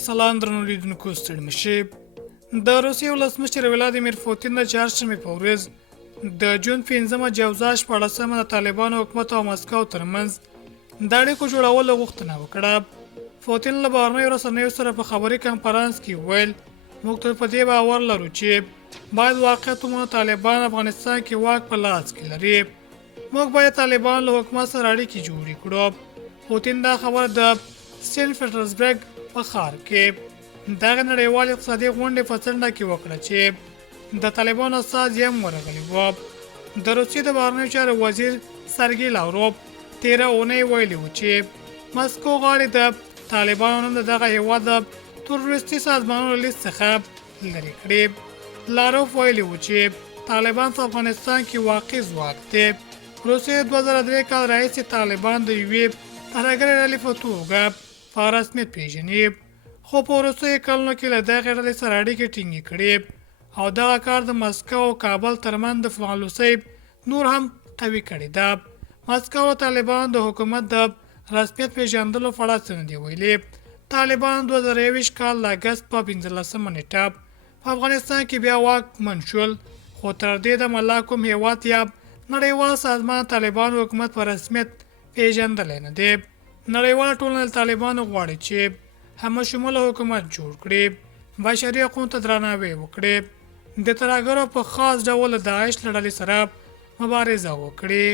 سلام درنو لیدونکو ستړي مشئ. د روسیې ولسمشر ولادیمیر پوتین د چهارشنبې په ورځ د جون 15 جوزا 14 د طالبانو حکومت او مسکو ترمنځ د اړیکو جوړولو غوښتنه وکړه. پوتین له بهرنیو رسنیو سره په خبري کنفرانس کې ویل موږ ته په دې باور لرو چې باید واقعیت ومنو طالبان افغانستان کې واک په لاس کې لري. موږ باید طالبان له حکومت سره اړیکې جوړې کړو. پوتین دا خبره د سینټ پیټرزبرګ په ښار کې دغه نړیوال اقتصادي غونډې په څنډه کې وکړه چې د طالبانو استازي هم ورغلي وو. د روسیې د بهرنیو چارو وزیر سرګي لاوروف 13 اونۍ ویلي و چې مسکو غواړي د طالبانو نوم د دغه هېواد د تروریستي سازمانونو لیست څخه لرې کړي. لاوروف ویلي و چې طالبان په افغانستان کې واقع ځواک دی. روسیې 2003 کال راهیسې طالبان د یوې ترهګرې ډلې په توګه په رسميت پیژني، خو په وروستیو کلونو کې له دغې ډلې سره اړیکې ټینګې کړي او دغه کار د مسکو او کابل ترمنځ د فعالوسۍ نور هم قوي کړې ده. مسکو او طالبان د حکومت د رسمیت پیژندلو په اړه څه نه دي ویلي. طالبان 2021 کال د اګست په 15 نیټه په افغانستان کې بیا واکمن شول، خو تر دې د ملا کوم هېواد یا نړیوال سازمان طالبانو حکومت په رسمیت پیژندلی نه دی. نړیواله ټولنه له طالبانو غواړي چې همشموله حکومت جوړ کړي، بشري حقوقو ته درناوی وکړي، د ترهګرو په خاص ډول د داعش له ډلې سره مبارزه وکړي.